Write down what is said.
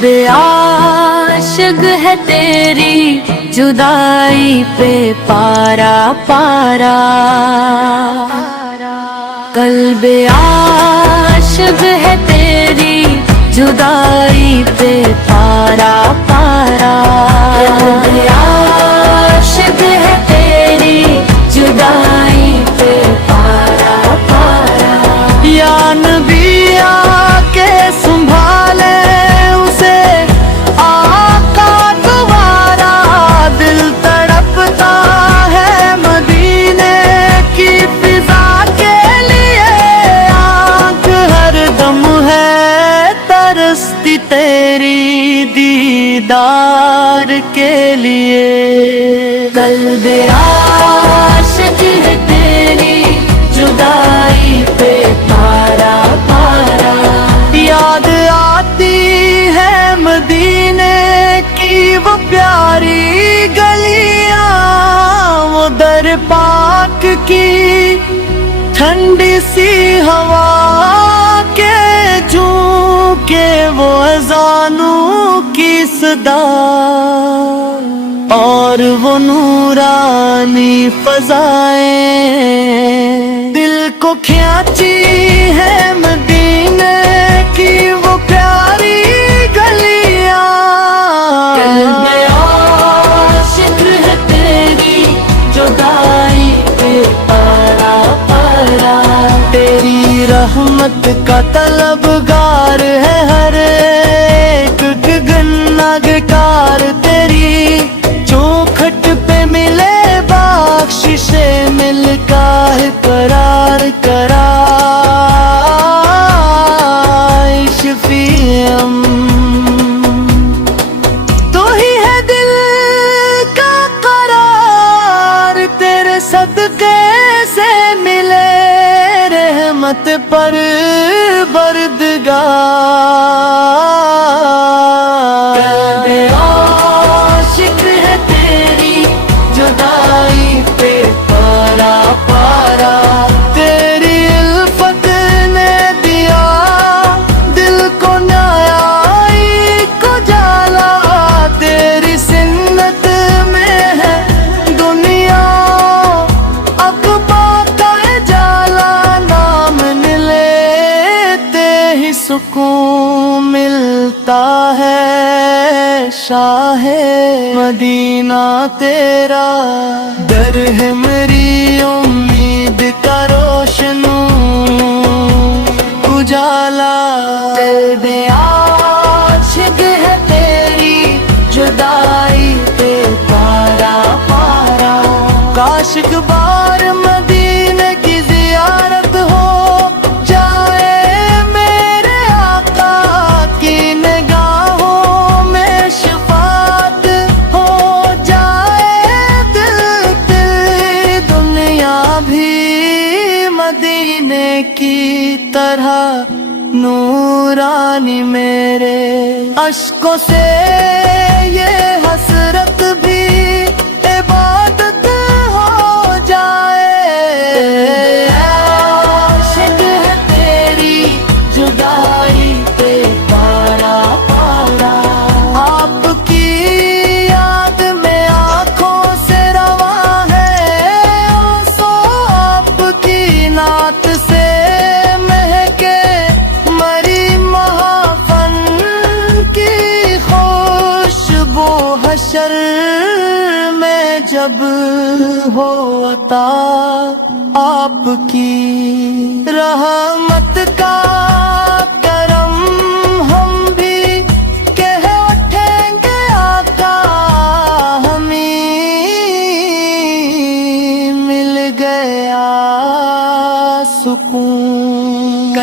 قلب عاشق ہے تیری جدائی پہ پارا پارا، قلب عاشق ہے تیری جدائی پہ پارا پارا، قلب عاشق ہے تیری جدائی پہ پارا پارا۔ یا نبی آ کے سنبھالے اسے آقا دوبارہ، دل تڑپتا ہے مدینے کی فضا کے لیے، آنکھ ہر دم ہے ترستی تیری دیدار کے لیے، قلب عاشق ہے تیری جدائی پہ پارا پارا۔ یاد آتی ہے مدینے کی وہ پیاری گلیاں، وہ در پاک کی ٹھنڈی سی ہوا کے جھونکے وہ اذانوں کی صدا، اور وہ نورانی فضائیں دل کو کھینچی ہے مدینے کی وہ پیاری گلیاں، قلب عاشق ہے تیری جدائی پہ پارا پارا، تیری رحمت کا طلبگار ہے ہر ایک گنہگار، تیری چوکھٹ پہ ملے بخشش مل کا ہے قرار کرائے شفیعم، تو ہی ہے دل کا قرار، تیرے صدقے سے ملے رحمت پر بردگار، قلب عاشق ہے تیری جدائی پہ پارا پارا، تیری الفت نے دیا دل کو نیائی کو جالا، تیری سنت میں ہے دنیا اب باقا جالا، نام لیتے ہی سکون ملتا ہے، شاہ مدینہ تیرا در ہے میری امید کا روشن اجالا، قلب عاشق ہے تیری جدائی پہ پارا پارا، کاش ایک بار مدینے کی زیارت ہو جائے میرے آقا کی نگاہوں میں شفاعت ہو جائے، دل دنیا بھی مدینے کی طرح نورانی، میرے اشکوں سے یہ حسرت بھی عبادت ہو جائے، عاشق ہے تیری جدائی پہ پارا پارا، آپ کی یاد میں آنکھوں سے رواں ہے سو، آپ کی نعت سے مہکے مری محفن کی خوشبو، حشر میں جب ہو عطا آپ کی رحمت کا کرم، ہم بھی کہہ اٹھیں گے آقا ہمیں مل گیا سکون،